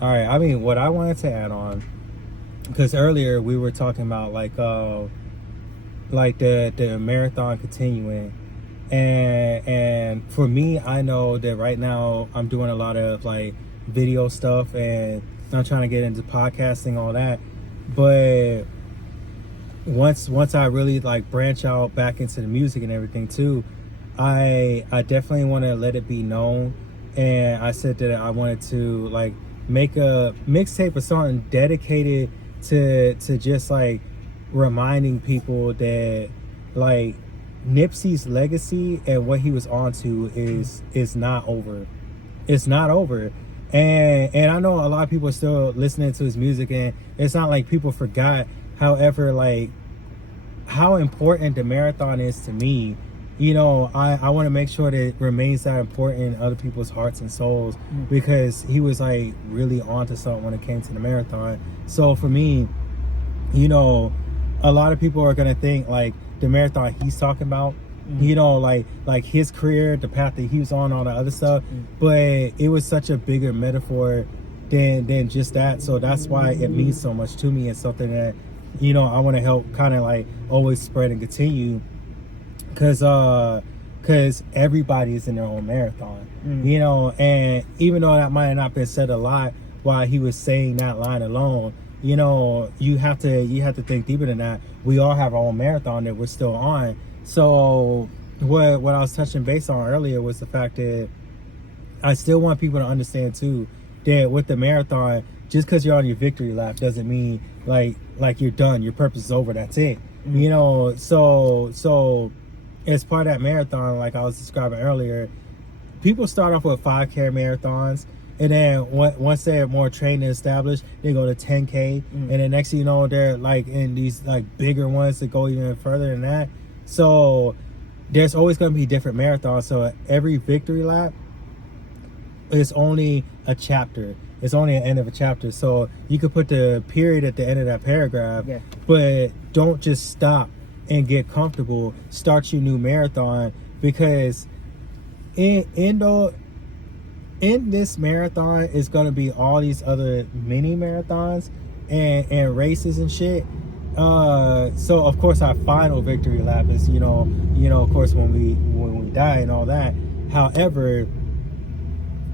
All right. I mean, what I wanted to add on, because earlier we were talking about like the marathon continuing, and for me, I know that right now I'm doing a lot of like video stuff, and I'm trying to get into podcasting, all that. But once I really like branch out back into the music and everything too, I definitely want to let it be known. And I said that I wanted to like make a mixtape or something dedicated to just like reminding people that like Nipsey's legacy and what he was on to is not over. It's not over. And I know a lot of people are still listening to his music, and it's not like people forgot. However, like how important the marathon is to me, you know, I want to make sure that it remains that important in other people's hearts and souls, because he was like really onto something when it came to the marathon. So for me, you know, a lot of people are gonna think like the marathon he's talking about, you know, like his career, the path that he was on, all the other stuff, but it was such a bigger metaphor than just that. So that's why it means so much to me, and something that, you know, I want to help kind of like always spread and continue, because everybody is in their own marathon, you know. And even though that might have not been said a lot while he was saying that line alone, you know, you have to think deeper than that. We all have our own marathon that we're still on. So what I was touching base on earlier was the fact that I still want people to understand too that with the marathon, just because you're on your victory lap doesn't mean like you're done, your purpose is over, that's it. You know, so as part of that marathon, like I was describing earlier, people start off with 5K marathons, and then once they're more trained and established, they go to 10K, and then next thing you know, they're like in these like bigger ones that go even further than that. So there's always going to be different marathons. So every victory lap is only a chapter. It's only an end of a chapter. So you could put the period at the end of that paragraph, but don't just stop and get comfortable. Start your new marathon, because in this marathon is going to be all these other mini marathons and races and shit. So of course our final victory lap is, you know, of course when we die and all that. However,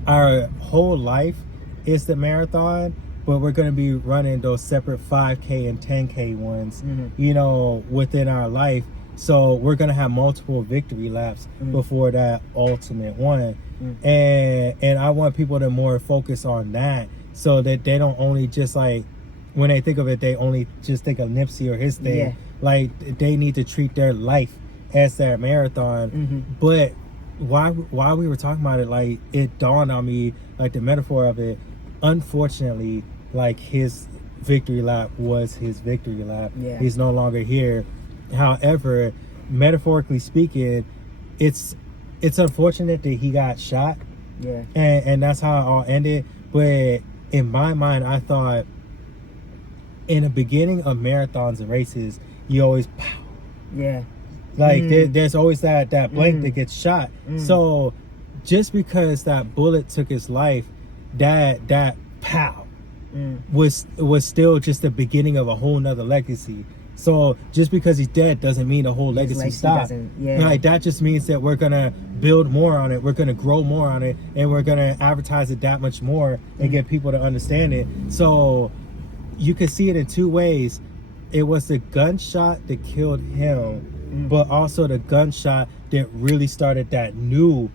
our whole life is the marathon, but we're going to be running those separate 5K and 10K ones, you know, within our life. So we're going to have multiple victory laps before that ultimate one. And I want people to more focus on that, so that they don't only just like, when they think of it, they only just think of Nipsey or his thing. Like they need to treat their life as that marathon. But while we were talking about it, like it dawned on me, like the metaphor of it, unfortunately, like his victory lap was his victory lap. He's no longer here. However, metaphorically speaking, it's unfortunate that he got shot, and that's how it all ended. But in my mind, I thought in the beginning of marathons and races, you always pow. Like there's always that blank that gets shot. So just because that bullet took his life, that pow was still just the beginning of a whole nother legacy. So just because he's dead doesn't mean the whole legacy stopped. Like that just means that we're gonna build more on it, we're gonna grow more on it, and we're gonna advertise it that much more and get people to understand it. So you could see it in two ways. It was the gunshot that killed him, but also the gunshot that really started that new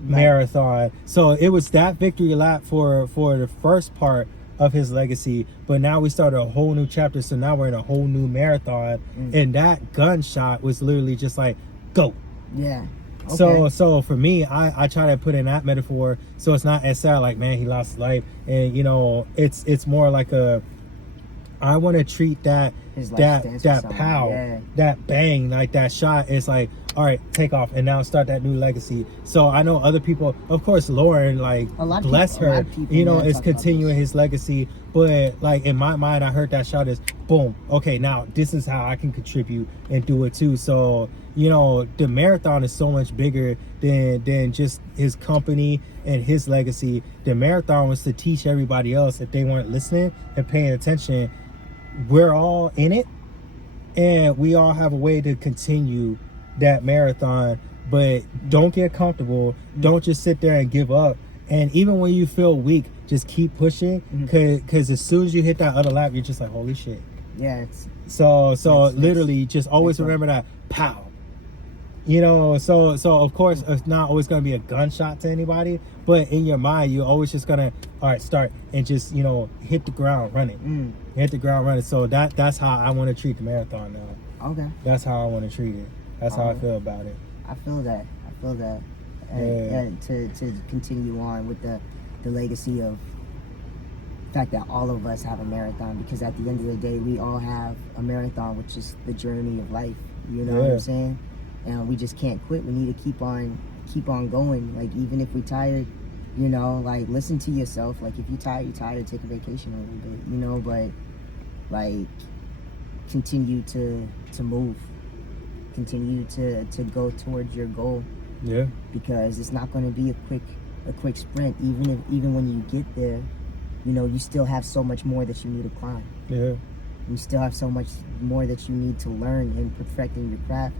marathon. So it was that victory lap for the first part of his legacy, but now we started a whole new chapter. So now we're in a whole new marathon, and that gunshot was literally just like go. So for me, I try to put in that metaphor, so it's not as sad like, man, he lost his life, and you know, it's more like I want to treat that pow, that bang, like that shot is like, all right, take off and now start that new legacy. So I know other people, of course, Lauren, like, bless her, you know, is continuing his legacy. But like in my mind, I heard that shot is boom. Okay, now this is how I can contribute and do it too. So, you know, the marathon is so much bigger than just his company and his legacy. The marathon was to teach everybody else, if they weren't listening and paying attention, we're all in it, and we all have a way to continue that marathon. But don't get comfortable. Don't just sit there and give up. And even when you feel weak, just keep pushing, because as soon as you hit that other lap, you're just like, holy shit. Yeah. So literally just always remember that, pow. You know, so of course it's not always going to be a gunshot to anybody, but in your mind, you're always just going to, all right, start and just, you know, hit the ground running. Hit the ground running. So that's how I want to treat the marathon now. Okay. That's how I want to treat it. That's how I feel about it. I feel that. And to continue on with the legacy of the fact that all of us have a marathon, because at the end of the day, we all have a marathon, which is the journey of life. You know what I'm saying? And we just can't quit. We need to keep on going. Like, even if we're tired, you know, like, listen to yourself. Like, if you're tired, take a vacation a little bit, you know, but like, continue to move. Continue to go towards your goal. Yeah. Because it's not going to be a quick sprint. Even when you get there, you know, you still have so much more that you need to climb. Yeah. You still have so much more that you need to learn in perfecting your craft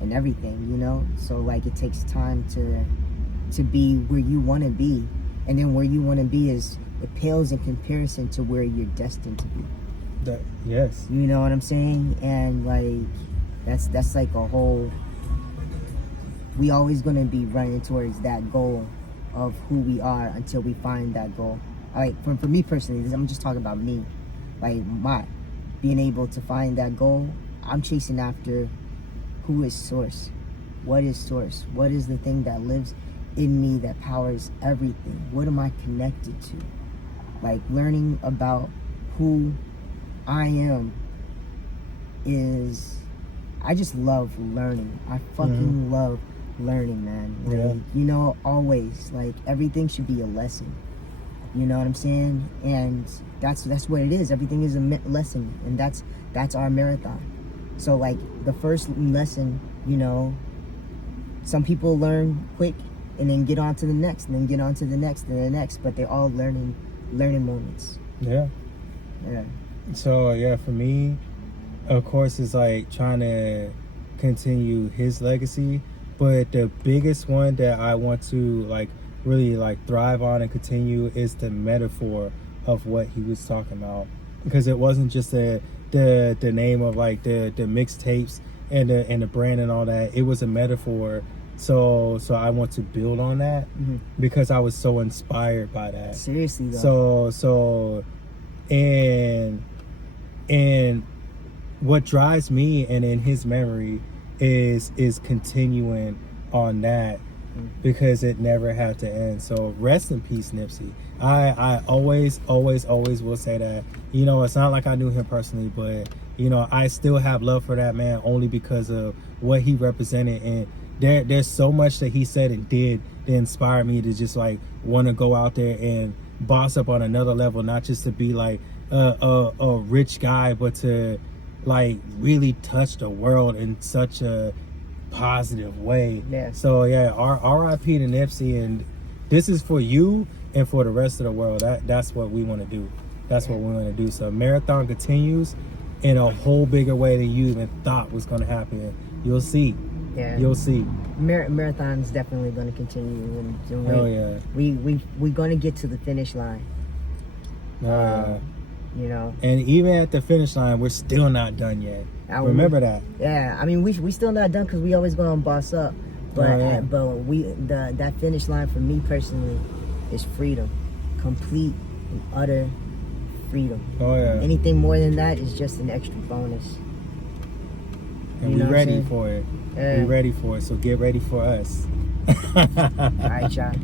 and everything, you know? So, like, it takes time to be where you want to be. And then where you want to be it pales in comparison to where you're destined to be. Yes. You know what I'm saying? And, like, that's like a whole... We always going to be running towards that goal of who we are until we find that goal. Like, for me personally, I'm just talking about me. Like, being able to find that goal, I'm chasing after who is source. What is source? What is the thing that lives in me that powers everything? What am I connected to? Like, learning about who I am is... I just love learning. I fucking love learning, man. Like, you know, always. Like, everything should be a lesson. You know what I'm saying? And that's what it is. Everything is a lesson, and that's our marathon. So, like, the first lesson, you know, some people learn quick and then get on to the next, and then get on to the next and the next, but they're all learning moments. Yeah. So, yeah, for me, of course, it's like trying to continue his legacy, but the biggest one that I want to, like, really, like, thrive on and continue is the metaphor of what he was talking about, because it wasn't just the name of, like, the mixtapes and the brand and all that. It was a metaphor. So I want to build on that because I was so inspired by that. Seriously, though. So and what drives me and in his memory is continuing on that, because it never had to end. So rest in peace, Nipsey. I always will say that. You know, it's not like I knew him personally, but, you know, I still have love for that man only because of what he represented. And there's so much that he said and did that inspired me to just, like, want to go out there and boss up on another level, not just to be like a rich guy, but to, like, really touch the world in such a positive way. Yeah. So yeah, R.I.P to Nipsey, and this is for you and for the rest of the world. That's what we want to do. That's what we want to do. So marathon continues in a whole bigger way than you even thought was going to happen. You'll see. Yeah. You'll see. Marathon's definitely going to continue, and oh yeah. We're going to get to the finish line. You know. And even at the finish line, we're still not done yet. Remember that. Yeah, I mean, we still not done because we always going to boss up. But that finish line for me personally is freedom, complete and utter freedom. Oh yeah. Anything more than that is just an extra bonus. And we're ready for it. We're ready for it. So get ready for us. All right, y'all.